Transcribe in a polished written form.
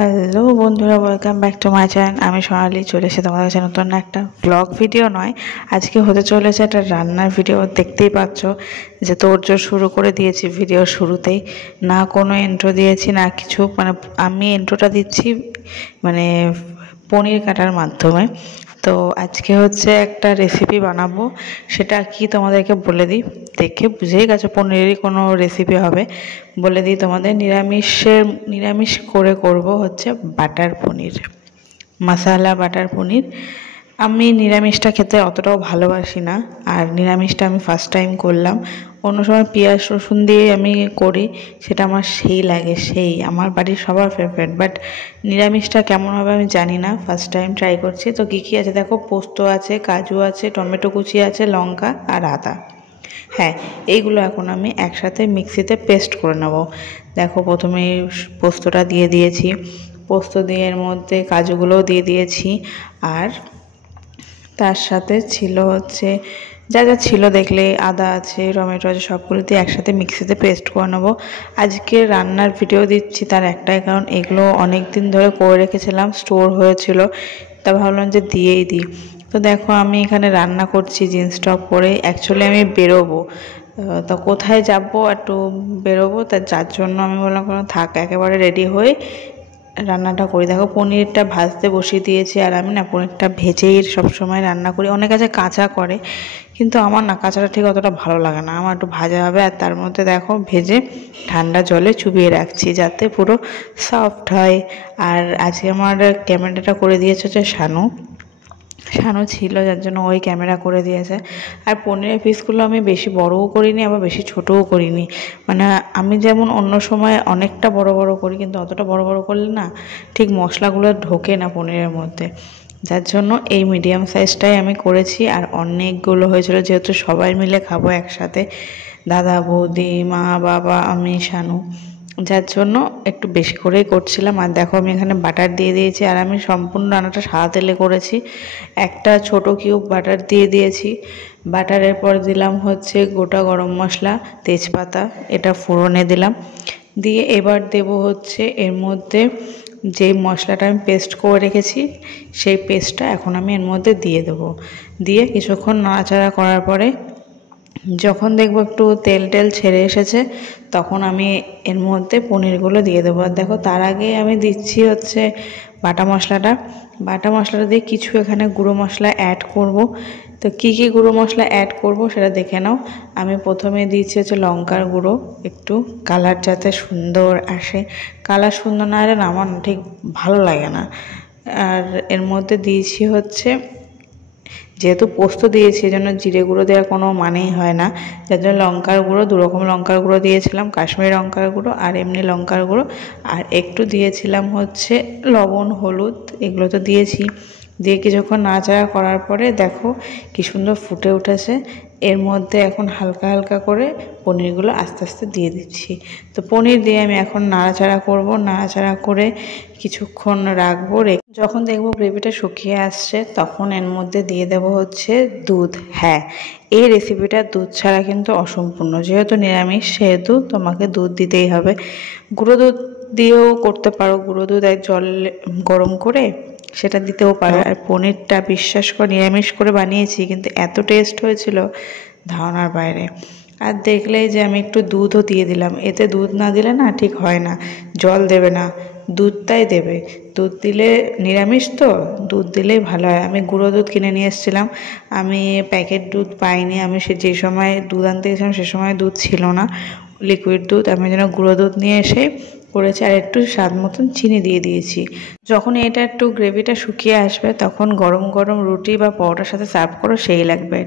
Hello বন্ধুরা, welcome back to my channel. আমি সোনালি চলে এসে তোমাদের কাছে নতুন একটা ব্লগ ভিডিও নয়, আজকে হতে চলেছে একটা রান্নার ভিডিও। দেখতেই পাচ্ছ যে তোড়জোড় শুরু করে দিয়েছি ভিডিওর শুরুতেই, না কোনো ইন্ট্রো দিয়েছি না কিছু। মানে আমি ইন্ট্রোটা দিচ্ছি মানে পনির কাটার মাধ্যমে। তো আজকে হচ্ছে একটা রেসিপি বানাবো, সেটা কি তোমাদেরকে বলে দিই। দেখে বুঝেই গেছো পনিরেরই কোনো রেসিপি হবে। বলে দিই তোমাদের, নিরামিষ করে করব হচ্ছে বাটার পনির, মশালা বাটার পনির। আমি নিরামিষটা খেতে অতটাও ভালোবাসি না, আর নিরামিষটা আমি ফার্স্ট টাইম করলাম। অন্য সময় পেঁয়াজ রসুন দিয়ে আমি করি, সেটা আমার সেই লাগে, সেই আমার বাড়ির সবার ফেভারিট। বাট নিরামিষটা কেমন হবে আমি জানি না, ফার্স্ট টাইম ট্রাই করছি। তো কী কী আছে দেখো, পোস্ত আছে, কাজু আছে, টমেটো কুচি আছে, লঙ্কা আর আদা। হ্যাঁ, এইগুলো এখন আমি একসাথে মিক্সিতে পেস্ট করে নেব। দেখো প্রথমে পোস্তটা দিয়ে দিয়েছি, পোস্ত দিয়ে এর মধ্যে কাজুগুলোও দিয়ে দিয়েছি, আর তার সাথে ছিল হচ্ছে যা যা ছিল দেখলে, আদা আছে, টমেটো আছে, সবগুলো দিয়ে একসাথে মিক্সিতে পেস্ট করে নেবো। আজকে রান্নার ভিডিও দিচ্ছি তার একটাই কারণ, এগুলো অনেক দিন ধরে করে রেখেছিলাম, স্টোর হয়েছিল, তা ভাবলাম যে দিয়েই দিই। তো দেখো আমি এখানে রান্না করছি জিন্স টপ পরে। অ্যাকচুয়ালি আমি বেরোবো, তো কোথায় যাব, একটু বেরোবো, তা যার জন্য আমি বললাম কোনো থাক, একেবারে রেডি হয়ে রান্নাটা করি। দেখো পনিরটা ভাজতে বসিয়ে দিয়েছি, আর আমি না পনিরটা ভেজেই সবসময় রান্না করি। অনেক আছে কাঁচা করে, কিন্তু আমার না কাঁচাটা ঠিক অতটা ভালো লাগে না, আমার একটু ভাজা হবে। আর তার মধ্যে দেখো ভেজে ঠান্ডা জলে চুবিয়ে রাখছি যাতে পুরো সফট হয়। আর আজকে আমার ক্যামেরাটা করে দিয়েছে হচ্ছে শানু ছিল, যার জন্য ওই ক্যামেরা করে দিয়েছে। আর পনিরের পিসগুলো আমি বেশি বড়ও করিনি, আবার বেশি ছোটও করিনি। মানে আমি যেমন অন্য সময় অনেকটা বড় বড় করি, কিন্তু অতটা বড় বড় করলে না ঠিক মশলাগুলো ঢোকে না পনিরের মধ্যে, যার জন্য এই মিডিয়াম সাইজটাই আমি করেছি। আর অনেকগুলো হয়েছিল, যেহেতু সবাই মিলে খাবো একসাথে, দাদা বৌদি মা বাবা আমি শানু, যার জন্য একটু বেশি করেই করছিলাম। আর দেখো আমি এখানে বাটার দিয়ে দিয়েছি, আর আমি সম্পূর্ণ রান্নাটা সাদা তেলে করেছি। একটা ছোট কিউব বাটার দিয়ে দিয়েছি। বাটারের পর দিলাম হচ্ছে গোটা গরম মশলা, তেজপাতা, এটা ফোড়নে দিলাম। দিয়ে এবার দেব হচ্ছে এর মধ্যে যে মশলাটা আমি পেস্ট করে রেখেছি, সেই পেস্টটা এখন আমি এর মধ্যে দিয়ে দেবো। দিয়ে কিছুক্ষণ নাড়াচাড়া করার পরে যখন দেখবো একটু তেল টেল ছেড়ে এসেছে, তখন আমি এর মধ্যে পনিরগুলো দিয়ে দেবো। আর দেখো তার আগে আমি দিচ্ছি হচ্ছে বাটা মশলাটা দিয়ে কিছু এখানে গুঁড়ো মশলা অ্যাড করব। তো কী কী গুঁড়ো মশলা অ্যাড করব সেটা দেখে নাও। আমি প্রথমে দিচ্ছি হচ্ছে লঙ্কার গুঁড়ো, একটু কালার যাতে সুন্দর আসে। কালার সুন্দর না হলে আমার ঠিক ভালো লাগে না। আর এর মধ্যে দিয়েছি হচ্ছে, যেহেতু পোস্ত দিয়েছি এই জন্য জিরে গুঁড়ো দেওয়ার কোনো মানেই হয় না, যার জন্য লঙ্কার গুঁড়ো, দুরকম লঙ্কার গুঁড়ো দিয়েছিলাম, কাশ্মীরি লঙ্কার গুঁড়ো আর এমনি লঙ্কার গুঁড়ো। আর একটু দিয়েছিলাম হচ্ছে লবণ, হলুদ, এগুলো তো দিয়েছি। দিয়ে কিছুক্ষণ নাড়াচাড়া করার পরে দেখো কি সুন্দর ফুটে উঠেছে। এর মধ্যে এখন হালকা হালকা করে পনিরগুলো আস্তে আস্তে দিয়ে দিচ্ছি। তো পনির দিয়ে আমি এখন নাড়াচাড়া করব, নাড়াচাড়া করে কিছুক্ষণ রাখবো। যখন দেখবো গ্রেভিটা শুকিয়ে আসছে, তখন এর মধ্যে দিয়ে দেব হচ্ছে দুধ। হ্যাঁ, এই রেসিপিটা দুধ ছাড়া কিন্তু অসম্পূর্ণ, যেহেতু নিরামিষ সেহেতু তোমাকে দুধ দিতেই হবে। গুঁড়ো দুধ দিয়েও করতে পারো, গুঁড়ো দুধ এক জল গরম করে সেটা দিতেও পারো। আর পনিরটা বিশ্বাস করে নিরামিষ করে বানিয়েছি, কিন্তু এত টেস্ট হয়েছিল ধারণার বাইরে। আর দেখলেই যে আমি একটু দুধও দিয়ে দিলাম, এতে দুধ না দিলে না ঠিক হয় না, জল দেবে না, দুধটাই দেবে। দুধ দিলে নিরামিষ তো দুধ দিলেই ভালো হয়। আমি গুঁড়ো দুধ কিনে নিয়ে এসেছিলাম, আমি প্যাকেট দুধ পাইনি। আমি যে সময় দুধ আনতে গেছিলাম সে সময় দুধ ছিল না, লিকুইড দুধ। আমি যেন গুঁড়ো দুধ নিয়ে এসে করেছি, আর একটু স্বাদ মতন চিনি দিয়ে দিয়েছি। যখন এটা একটু গ্রেভিটা শুকিয়ে আসবে, তখন গরম গরম রুটি বা পরোটার সাথে সার্ভ করো, সেই লাগবে।